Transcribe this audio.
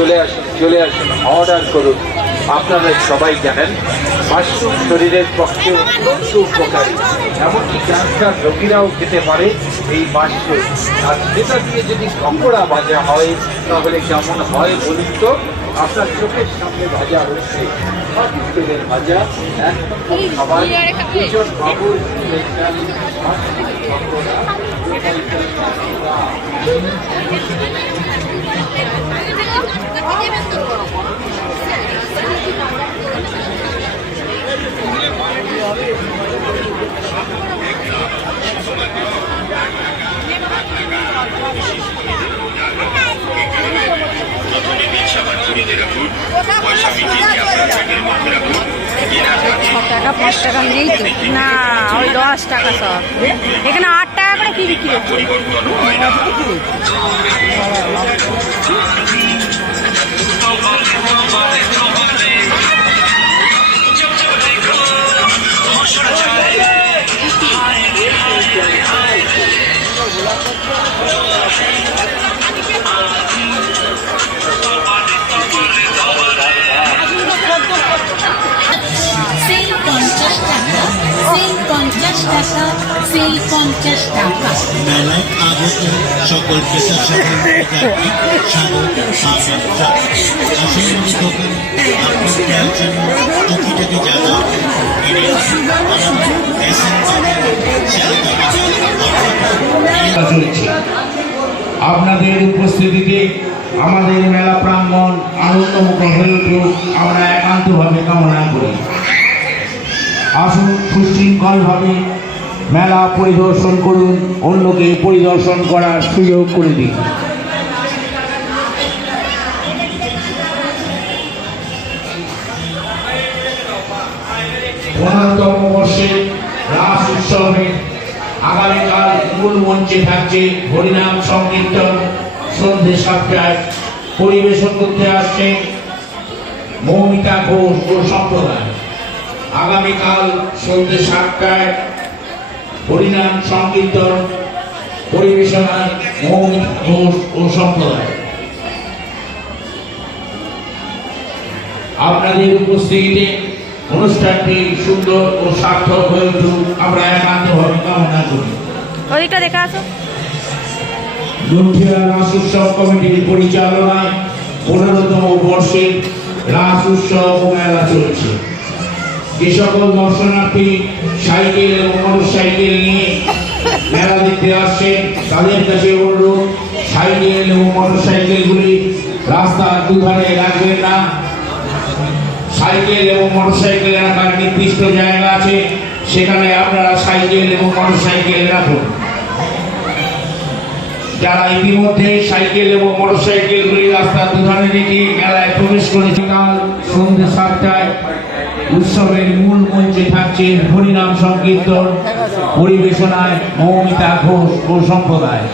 চলে আসুন, অর্ডার করুন। আপনারা সবাই জানেন মাশরুম শরীরের পক্ষে অত্যন্ত উপকারী, এমনকি ক্যান্সার রোগীরাও খেতে পারে এই মাশরুম। আর সেটা দিয়ে যদি পকোড়া ভাজা হয় তাহলে কেমন হয় বলুন তো? আপনার চোখের সামনে ভাজা হচ্ছে সঠিক তেলের ভাজা, একরকম খাবার। দুজন বাবুর টাকা 5 টাকা নেই তো না, ওই 10 টাকা সব। এখানে 8 টাকা করে কি বিক্রি হচ্ছে? মেলায় আগত সকল পেশা দোকানে আপনার জন্য টুকিটাকি জায়গা আপনাদের উপস্থিতিতে আমাদের মেলা প্রাঙ্গণ আনন্দমুখর হয়ে উঠুক আমরা একান্তভাবে কামনা করি। আসুন সুশৃঙ্খলভাবে মেলা পরিদর্শন করুন, অন্যকে পরিদর্শন করার সুযোগ করে দিন। পনেরোতম বর্ষে রাস উৎসবে আগামীকাল মূল মঞ্চে থাকছে হরিনাম সংকীর্তন। সন্ধ্যে 7টায় পরিবেশন করতে আসছে মৌমিতা ঘোষ ও সম্প্রদায়। আগামীকাল সন্ধ্যে 7টায় হরিনাম সংকীর্তন পরিবেশনায় মৌমিতা ঘোষ ও সম্প্রদায়। আপনাদের উপস্থিতিতে অনুষ্ঠানটি সুন্দর ও সার্থক হয়ে উঠুক আমরা একান্তভাবে কামনা করি। ওইটা দেখা আসো। লুণ্ঠিয়া রাস উৎসব কমিটির পরিচালনায় 15তম বর্ষের রাস উৎসব ও মেলা চলছে। যে সকল দর্শনার্থী সাইকেল এবং মোটরসাইকেল নিয়ে মেলা দেখতে আসছেন তাদের কাছে অনুরোধ, সাইকেল এবং মোটরসাইকেলগুলি রাস্তার দুধারে রাখবেন না। সাইকেল এবং মোটরসাইকেল রাখার নির্দিষ্ট জায়গা আছে, সেখানে আপনারা সাইকেল এবং মোটরসাইকেল রাখুন। যারা ইতিমধ্যে সাইকেল এবং মোটরসাইকেলগুলি রাস্তার দুধারে রেখে মেলায় প্রবেশ করেছে, কাল সন্ধ্যে 7টায় উৎসবের মূল মঞ্চে থাকছে হরিনাম সংকীর্তন পরিবেশনায় মৌমিতা ঘোষ ও সম্প্রদায়।